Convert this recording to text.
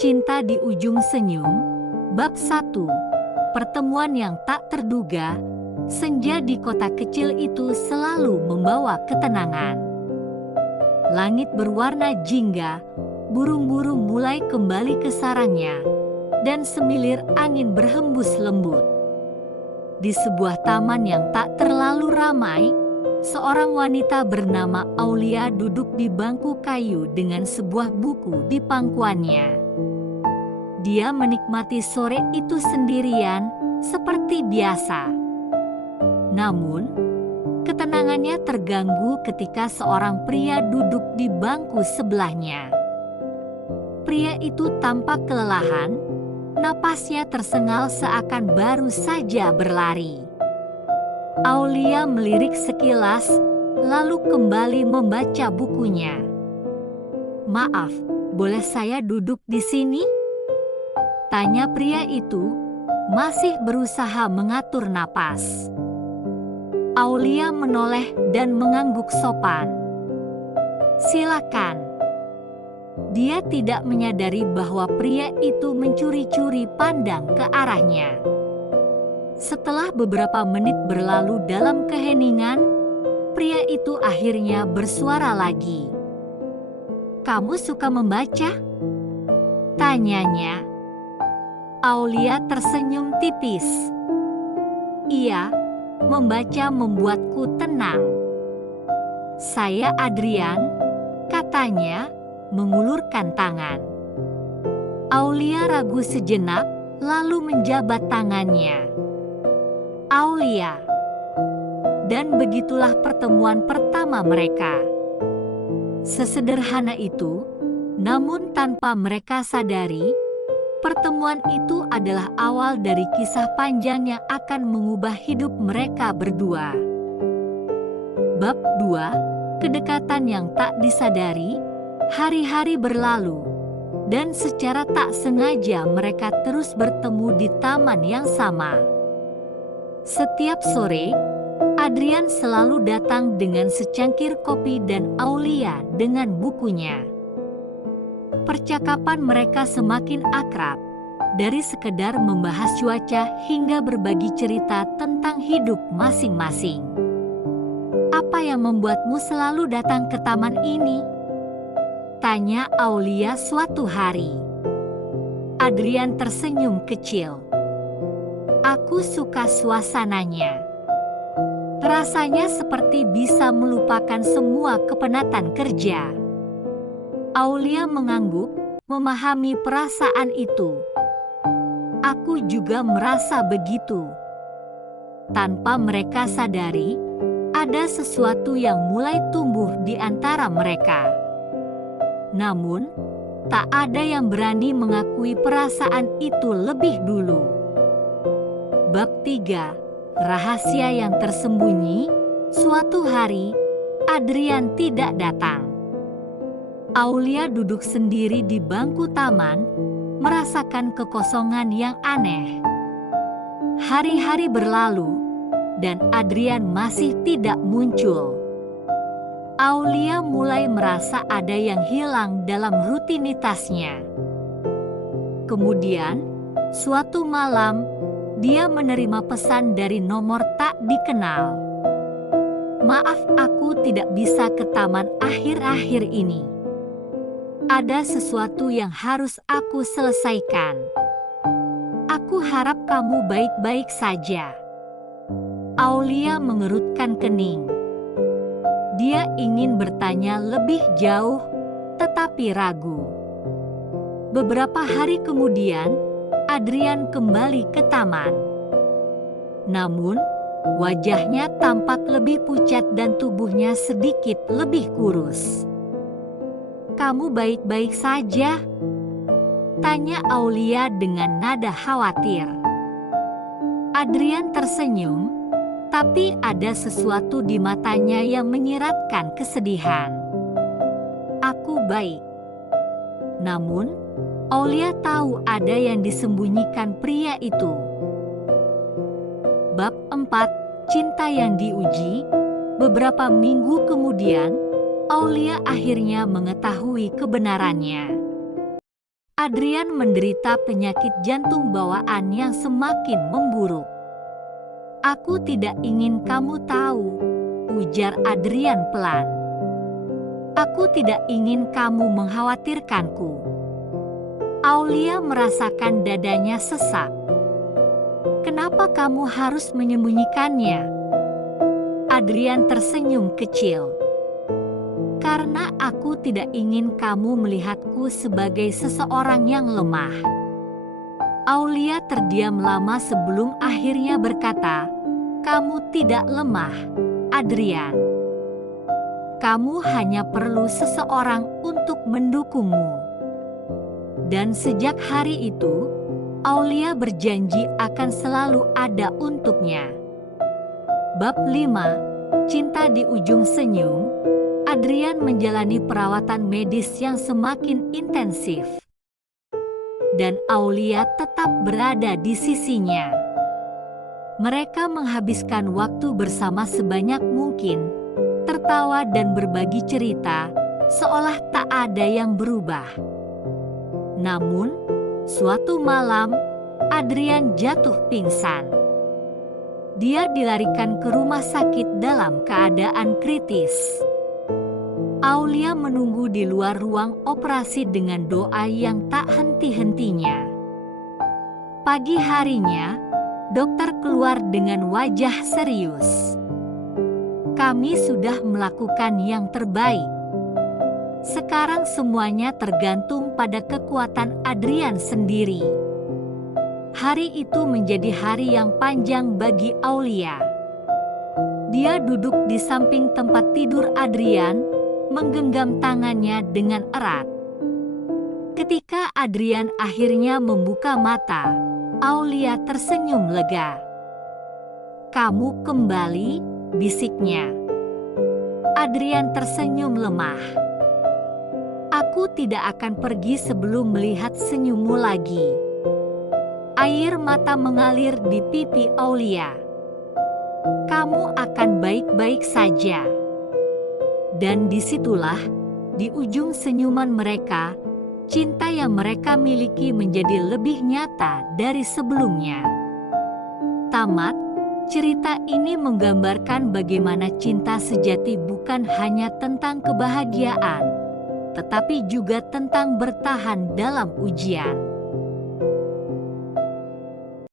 Cinta di Ujung Senyum, Bab 1. Pertemuan yang tak terduga. Senja di kota kecil itu selalu membawa ketenangan. Langit berwarna jingga, burung-burung mulai kembali ke sarangnya, dan semilir angin berhembus lembut. Di sebuah taman yang tak terlalu ramai, seorang wanita bernama Aulia duduk di bangku kayu dengan sebuah buku di pangkuannya. Dia menikmati sore itu sendirian, seperti biasa. Namun, ketenangannya terganggu ketika seorang pria duduk di bangku sebelahnya. Pria itu tampak kelelahan, napasnya tersengal seakan baru saja berlari. Aulia melirik sekilas, lalu kembali membaca bukunya. "Maaf, boleh saya duduk di sini?" tanya pria itu, masih berusaha mengatur napas. Aulia menoleh dan mengangguk sopan. "Silakan." Dia tidak menyadari bahwa pria itu mencuri-curi pandang ke arahnya. Setelah beberapa menit berlalu dalam keheningan, pria itu akhirnya bersuara lagi. "Kamu suka membaca?" tanyanya. Aulia tersenyum tipis. "Iya, membaca membuatku tenang." "Saya Adrian," katanya, mengulurkan tangan. Aulia ragu sejenak, lalu menjabat tangannya. "Aulia." Dan begitulah pertemuan pertama mereka. Sesederhana itu, namun tanpa mereka sadari, pertemuan itu adalah awal dari kisah panjang yang akan mengubah hidup mereka berdua. Bab 2. Kedekatan yang tak disadari. Hari-hari berlalu, dan secara tak sengaja mereka terus bertemu di taman yang sama. Setiap sore, Adrian selalu datang dengan secangkir kopi dan Aulia dengan bukunya. Percakapan mereka semakin akrab, dari sekedar membahas cuaca hingga berbagi cerita tentang hidup masing-masing. "Apa yang membuatmu selalu datang ke taman ini?" tanya Aulia suatu hari. Adrian tersenyum kecil. "Aku suka suasananya. Rasanya seperti bisa melupakan semua kepenatan kerja." Aulia mengangguk, memahami perasaan itu. "Aku juga merasa begitu." Tanpa mereka sadari, ada sesuatu yang mulai tumbuh di antara mereka. Namun, tak ada yang berani mengakui perasaan itu lebih dulu. Bab 3. Rahasia yang tersembunyi. Suatu hari, Adrian tidak datang. Aulia duduk sendiri di bangku taman, merasakan kekosongan yang aneh. Hari-hari berlalu, dan Adrian masih tidak muncul. Aulia mulai merasa ada yang hilang dalam rutinitasnya. Kemudian, suatu malam, dia menerima pesan dari nomor tak dikenal. "Maaf, aku tidak bisa ke taman akhir-akhir ini. Ada sesuatu yang harus aku selesaikan. Aku harap kamu baik-baik saja." Aulia mengerutkan kening. Dia ingin bertanya lebih jauh, tetapi ragu. Beberapa hari kemudian, Adrian kembali ke taman. Namun, wajahnya tampak lebih pucat dan tubuhnya sedikit lebih kurus. "Kamu baik-baik saja?" tanya Aulia dengan nada khawatir. Adrian tersenyum, tapi ada sesuatu di matanya yang menyiratkan kesedihan. "Aku baik." Namun, Aulia tahu ada yang disembunyikan pria itu. Bab 4. Cinta yang diuji. Beberapa minggu kemudian, Aulia akhirnya mengetahui kebenarannya. Adrian menderita penyakit jantung bawaan yang semakin memburuk. "Aku tidak ingin kamu tahu," ujar Adrian pelan. "Aku tidak ingin kamu mengkhawatirkanku." Aulia merasakan dadanya sesak. "Kenapa kamu harus menyembunyikannya?" Adrian tersenyum kecil. "Karena aku tidak ingin kamu melihatku sebagai seseorang yang lemah." Aulia terdiam lama sebelum akhirnya berkata, "Kamu tidak lemah, Adrian. Kamu hanya perlu seseorang untuk mendukungmu." Dan sejak hari itu, Aulia berjanji akan selalu ada untuknya. Bab 5. Cinta di ujung senyum. Adrian menjalani perawatan medis yang semakin intensif. Dan Aulia tetap berada di sisinya. Mereka menghabiskan waktu bersama sebanyak mungkin, tertawa dan berbagi cerita, seolah tak ada yang berubah. Namun, suatu malam, Adrian jatuh pingsan. Dia dilarikan ke rumah sakit dalam keadaan kritis. Aulia menunggu di luar ruang operasi dengan doa yang tak henti-hentinya. Pagi harinya, dokter keluar dengan wajah serius. "Kami sudah melakukan yang terbaik. Sekarang semuanya tergantung pada kekuatan Adrian sendiri." Hari itu menjadi hari yang panjang bagi Aulia. Dia duduk di samping tempat tidur Adrian, menggenggam tangannya dengan erat. Ketika Adrian akhirnya membuka mata, Aulia tersenyum lega. "Kamu kembali," bisiknya. Adrian tersenyum lemah. "Aku tidak akan pergi sebelum melihat senyummu lagi." Air mata mengalir di pipi Aulia. "Kamu akan baik-baik saja." Dan disitulah, di ujung senyuman mereka, cinta yang mereka miliki menjadi lebih nyata dari sebelumnya. Tamat. Cerita ini menggambarkan bagaimana cinta sejati bukan hanya tentang kebahagiaan, tetapi juga tentang bertahan dalam ujian.